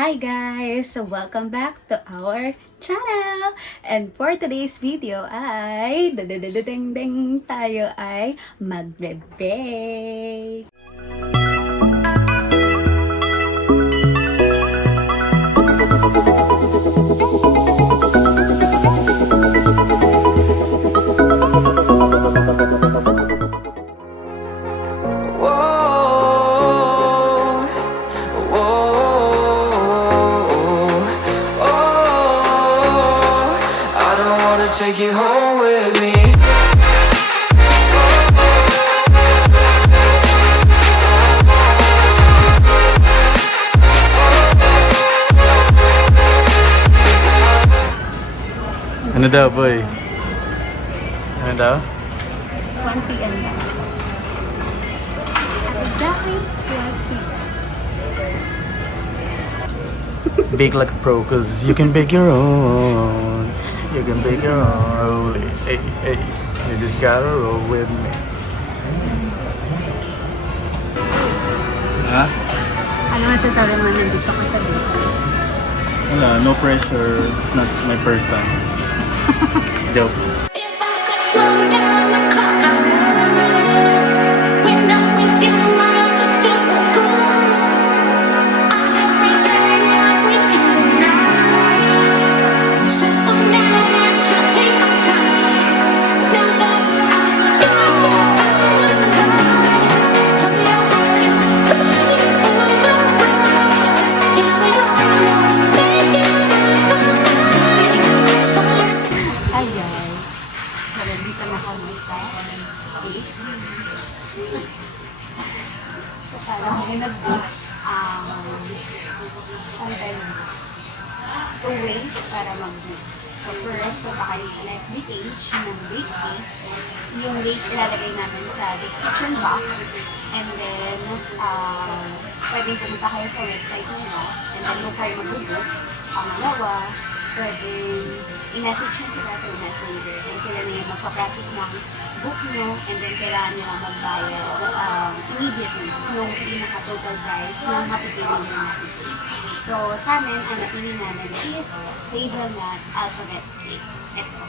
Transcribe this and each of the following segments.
Hi guys! So welcome back to our channel! And for today's video ay ding tayo ay magbe-bake! Take you home with me. Ano daw, boy? Ano daw? 1 p.m. na. Exactly 1 p.m. Bake like a pro, cause you can bake your own. You can bake your own. Hey, hey, you just gotta roll with me. Ha? Ano masasabi mo nandito ka sa bakery? Wala, no pressure. It's not my first time. Joke. If I could slow down the clock, I would. When I'm with you, I just feel so good. Every day, every single night. So for now, let's just take our time. Now that I've got you on my side, tell me how you ready for the ride. Yeah, we don't know, making this the night. So let's Hi guys! So nandito na kami sa bake. So parang kami nag-bake two ways para mag-bake. So first, punta kayo sa FB page ng BakeBe. Yung link ilalagay namin sa description box. And then, pwedeng pumunta kayo sa website nila. And then, kung kayo mag-book, pangalawa, pwedeng i-message nyo sila through messenger. And sila na yung magpa-process ng book nyo. And then, kailangan nyo lang magbayad immediately yung pinaka-total price ng mapipili nyo natin. So, sa amin, ang napili namin is Hazelnut Alphabet Cake. Ito.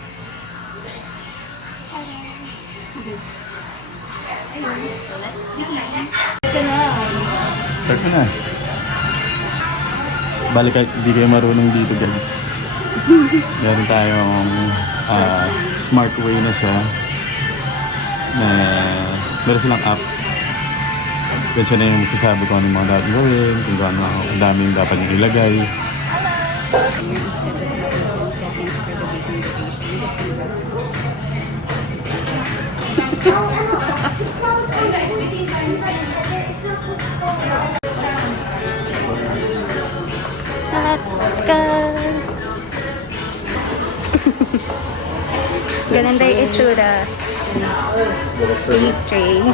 Ayun. So, let's begin. Ito na. Start ko na. Balik kahit hindi kayo marunong dito, guys. Meron tayong smart way na siya. Na meron silang app. Kaya siya na yung magsasabi kung ano yung mga dapat gawin, kung ano ang dami yung dapat yung ilagay. Let's go! Ganun yung itsura. Big tray.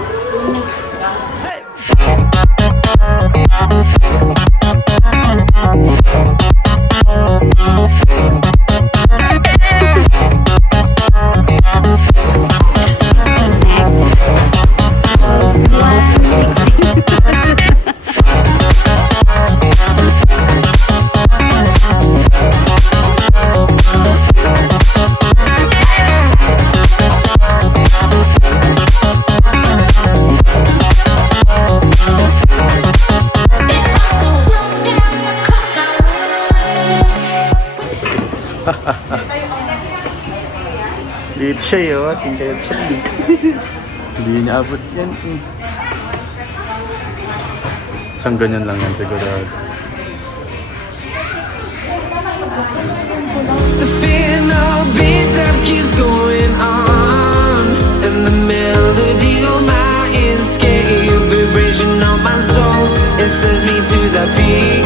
Liit siya yun, tingkayat siya eh. Hindi niya abot yan eh. Isang ganyan lang yan siguro. The final beat that keeps going on, and the melody of my escape, vibration of my soul, it sends me through the peak.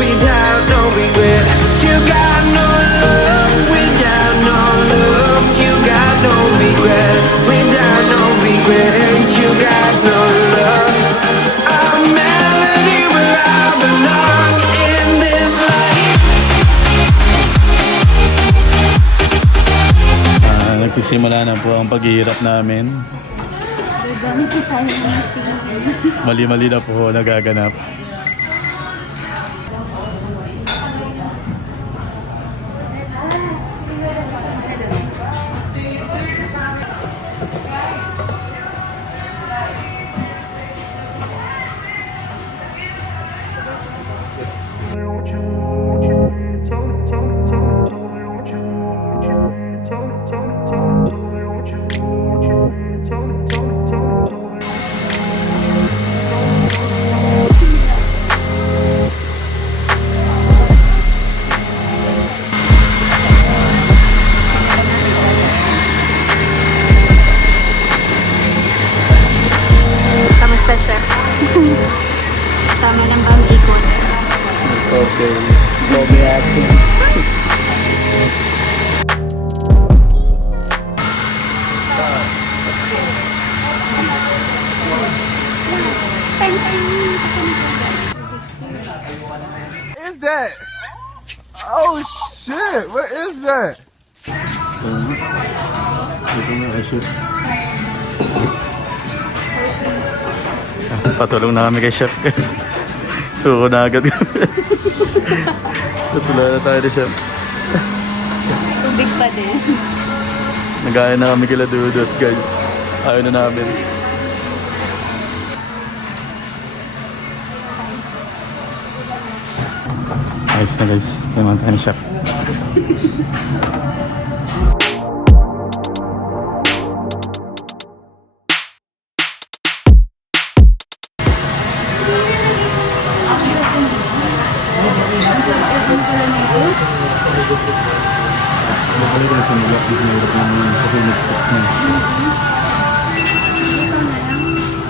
Without no regret, you got no love. Without no love, you got no regret. Without no regret, you got no love. A melody where I belong in this life. Nagsisimula na po ang paghihirap namin. Mali-mali na po nagaganap. Kamusta siya? Tama lang ba ang ikon? Okay. Kobe action. Is that? Oh shit! What is that? Ito na, I should. Patulong na kami kay Chef guys. Suko na agad kami. Natula na tayo ni Chef. Tubig pa din. Nagaya na kami kila Dudot guys. Ayaw na namin. Ayos na guys. Naman tayo ni Chef.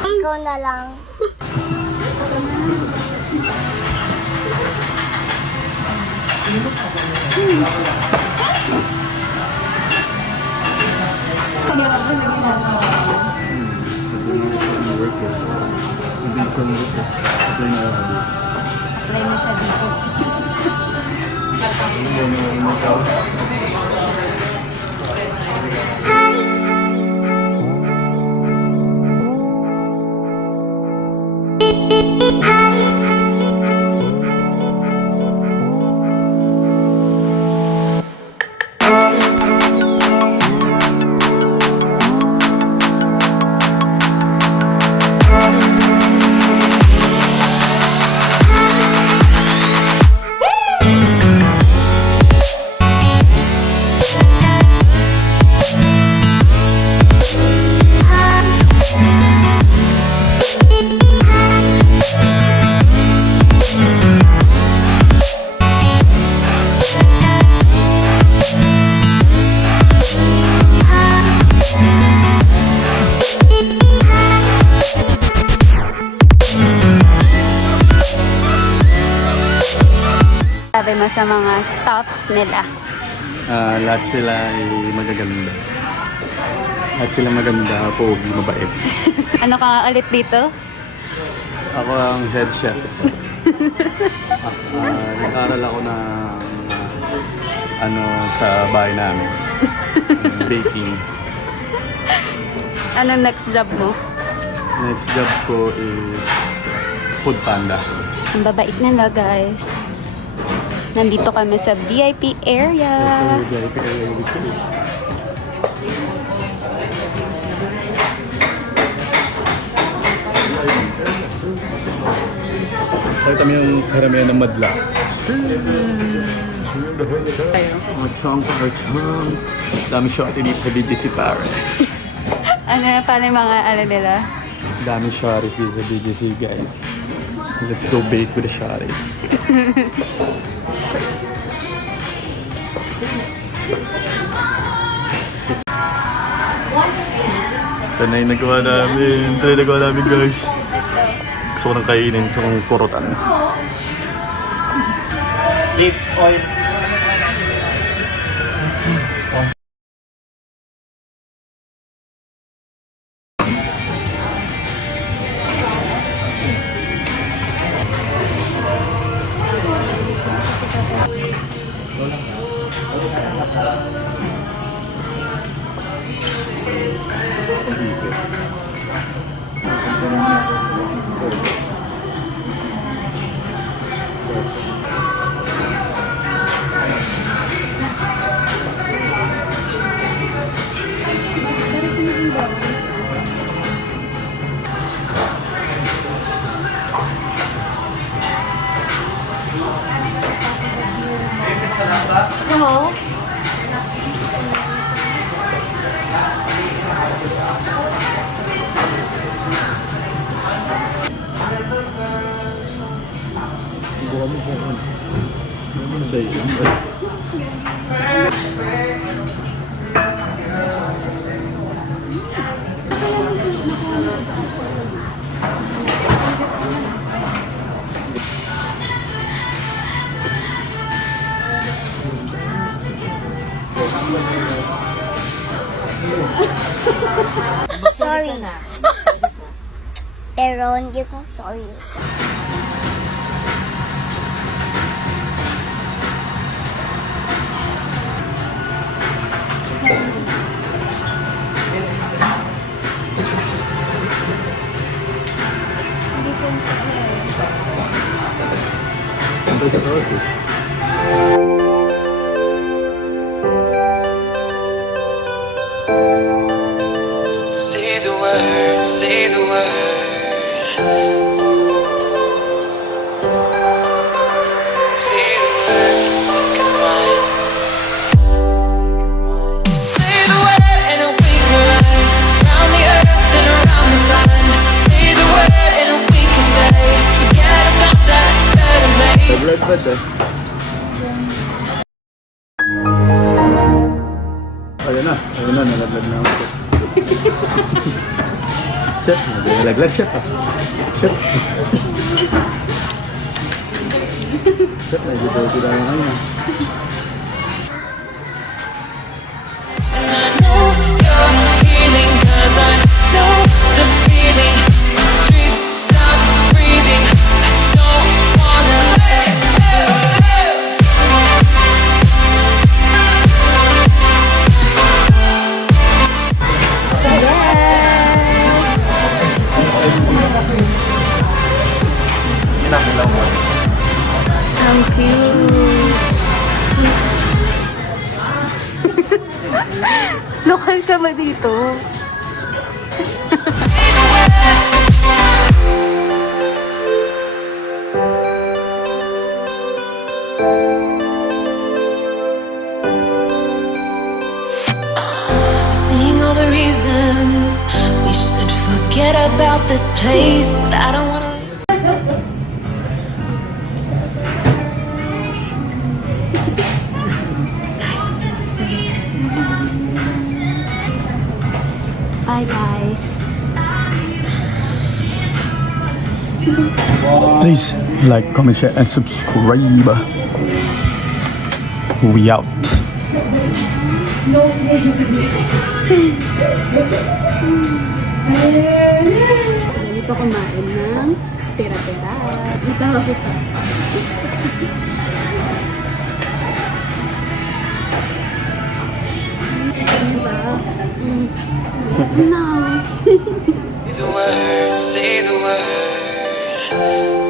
Ikaw na lang. Apply na siya dito. Sabi mo sa mga stops nila. Lahat sila ay magaganda. Lahat sila maganda, pogi, mabait. Ano ka nga ulit dito? Ako ang head chef. Nag-aral ako ng sa bahay namin. Baking. Anong next job mo? Next job ko is food panda. Ang babait nila guys. Nandito kami sa VIP area. Kaya kami yung karamihan ng madla. Archong. Dami shot dito sa BDC pare. Paano yung mga nila? Dami shots dito sa BDC guys. Let's go bake with the shots. Ito na yung nagawa namin. Ito na yung nagawa namin guys. Gusto ko nang kainin. Gusto kong kurutan. Eat oil. hole? Buka mo siya. Ano sa iyo? Sorry. Pero hindi ko sorry. Say the word, say the word. Say the word, come on. Say the word and we can run around the earth and around the sun. Say the word and we can stay. Forget about that better place. Red bud eh. Ayun na, nalaglag na ako. Shit, nalaglag siya pa. Shit. Shit, nagdito na lang ngayon. And I know you're healing 'cause I know the feeling. The streets stop breathing. I don't wanna let you. Ang cute. Lokal ka ba dito? Seeing all the reasons we should forget about this place, but I don't wanna. Bye guys. Please like, comment, share, and subscribe. We out. Dito kumain ng tira-tira. Dito ako pa. Say the word, say the word.